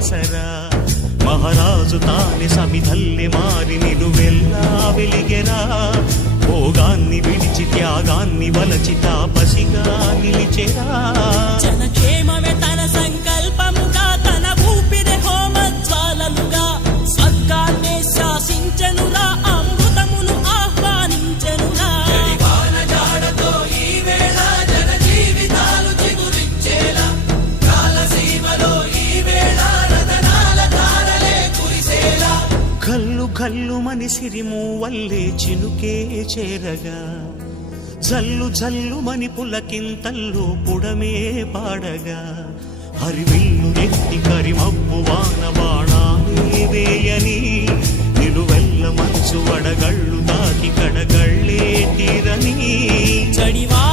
ఆసరా మహారాజు తానే సమిధల్లె మారి నిలువెల్లా వెలిగెరా భోగాన్ని విడిచి త్యాగాన్ని వలచి తాపసిగా నిలిచెరా జనక్షేమమే తన సంకల్పముగా తన ఊపిరి హోమజ్వాలలుగా స్వర్గాన్నే శాసించెనురా అమృతమును ఆహ్వానించెనురా జాడతో ఈ వేళ జన జీవితాలు చిగురించేలా కాలసీమలో ఈ వేళ రతనాల ధారలే కురిసేలా కల్లు కల్లు మని సిరిము వల్లే చినుకే చేరగా జల్లు జల్లు మని పులకింతల్లు పుడమే పాడగా హరివిల్లు నెత్తి కరిమబ్బు వాన బాణాలే వేయని నిలువెల్ల మనసు వడగళ్ళు తాకి కడగళ్ళే తీరని చడివా